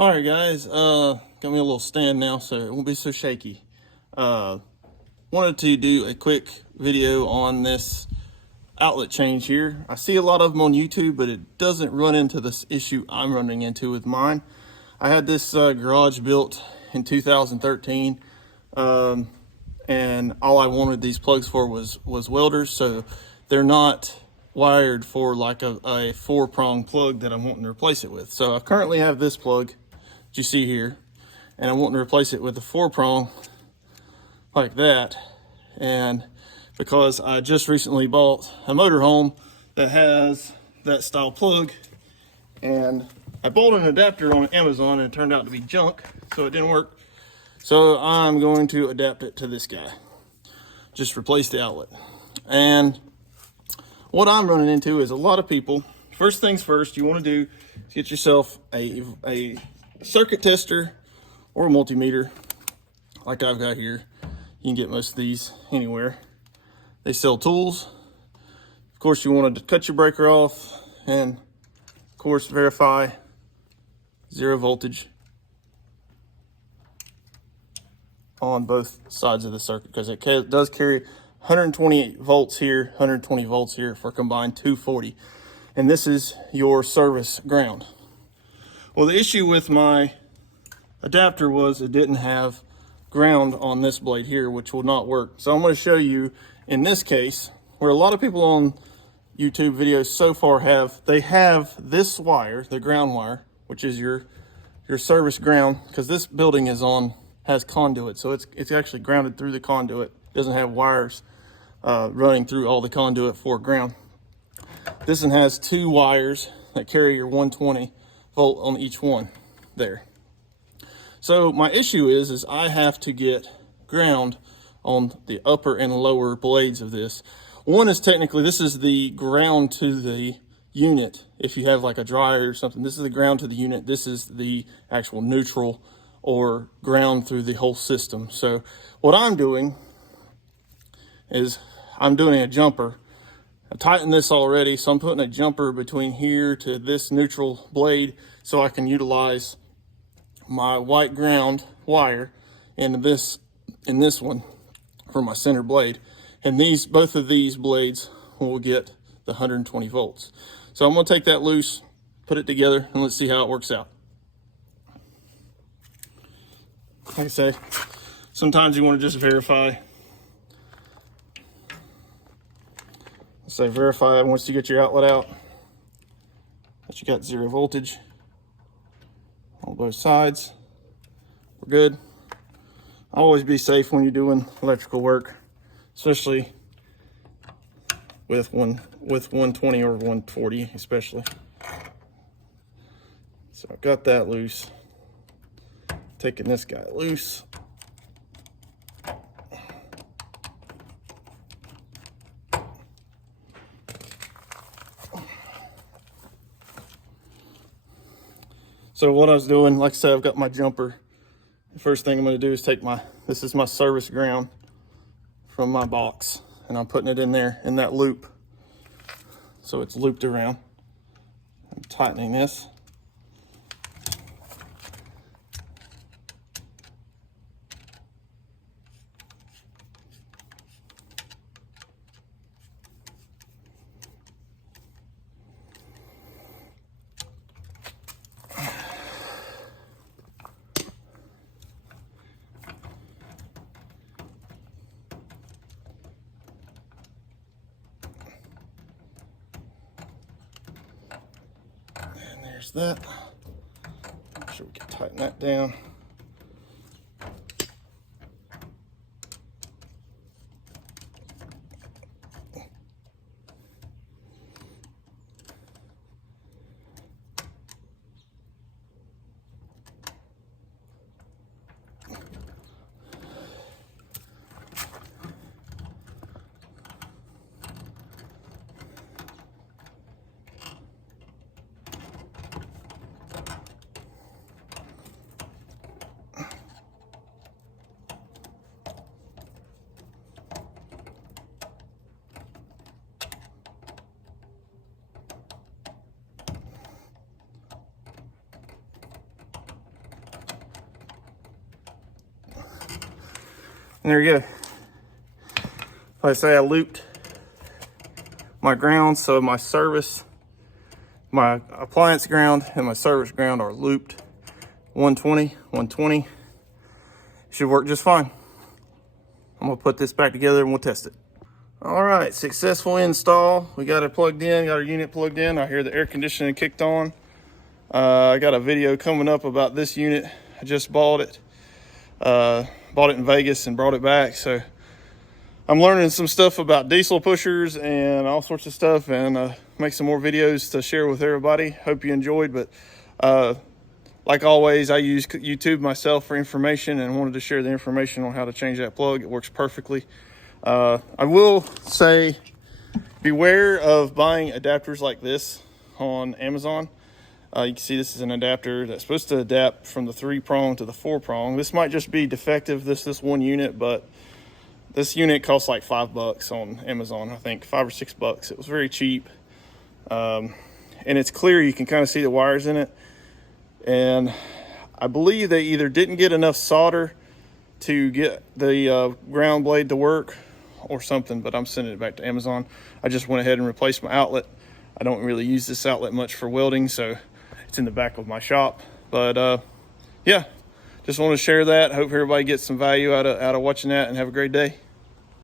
All right, guys, got me a little stand now so it won't be so shaky. Wanted to do a quick video on this outlet change here. I see a lot of them on YouTube, but it doesn't run into this issue I'm running into with mine. I had this garage built in 2013, and all I wanted these plugs for was welders, so they're not wired for like a 4-prong plug that I'm wanting to replace it with. So I currently have this plug that you see here, and I'm wanting to replace it with a 4-prong like that. And because I just recently bought a motorhome that has that style plug, and I bought an adapter on Amazon and it turned out to be junk, so it didn't work. So I'm going to adapt it to this guy. Just replace the outlet. And what I'm running into is a lot of people, first things first, you want to do is get yourself a circuit tester or a multimeter like I've got here. You can get most of these anywhere. They sell tools. Of course, you want to cut your breaker off and, of course, verify 0 voltage on both sides of the circuit, because it does carry 120 volts here, 120 volts here for a combined 240. And this is your service ground. Well, the issue with my adapter was it didn't have ground on this blade here, which will not work. So I'm going to show you in this case where a lot of people on YouTube videos so far have this wire, the ground wire, which is your service ground, because this building has conduit, so it's actually grounded through the conduit. It doesn't have wires running through all the conduit for ground. This one has 2 wires that carry your 120 volt on each one there. So my issue is I have to get ground on the upper and lower blades of this. One is technically, this is the ground to the unit. If you have like a dryer or something, this is the ground to the unit. This is the actual neutral or ground through the whole system. So what I'm doing is I'm doing a jumper. I tightened this already, so I'm putting a jumper between here to this neutral blade so I can utilize my white ground wire in this one for my center blade. And both of these blades will get the 120 volts. So I'm gonna take that loose, put it together, and let's see how it works out. Like I say, sometimes you want to just verify. Let's say verify once you get your outlet out that you got 0 voltage on both sides. We're good. Always be safe when you're doing electrical work, especially with 120 or 140 especially. So I've got that loose. Taking this guy loose. So what I was doing, like I said, I've got my jumper. The first thing I'm going to do is take this is my service ground from my box, and I'm putting it in there in that loop. So it's looped around. I'm tightening this. There's that. Make sure we can tighten that down. And there you go. Like I say, I looped my ground, so my service, my appliance ground and my service ground are looped 120, 120. Should work just fine. I'm gonna put this back together and we'll test it. All right, successful install. We got it plugged in, got our unit plugged in. I hear the air conditioning kicked on. I got a video coming up about this unit. I just bought it. Bought it in Vegas and brought it back. So I'm learning some stuff about diesel pushers and all sorts of stuff, and make some more videos to share with everybody. Hope you enjoyed, but like always, I use YouTube myself for information and wanted to share the information on how to change that plug. It works perfectly. I will say, beware of buying adapters like this on Amazon. You can see this is an adapter that's supposed to adapt from the 3-prong to the 4-prong. This might just be defective, this one unit, but this unit costs like $5 on Amazon, I think, $5 or $6. It was very cheap. And it's clear, you can kind of see the wires in it. And I believe they either didn't get enough solder to get the ground blade to work or something, but I'm sending it back to Amazon. I just went ahead and replaced my outlet. I don't really use this outlet much for welding, so it's in the back of my shop. But yeah, just want to share that. Hope everybody gets some value out of watching that, and have a great day.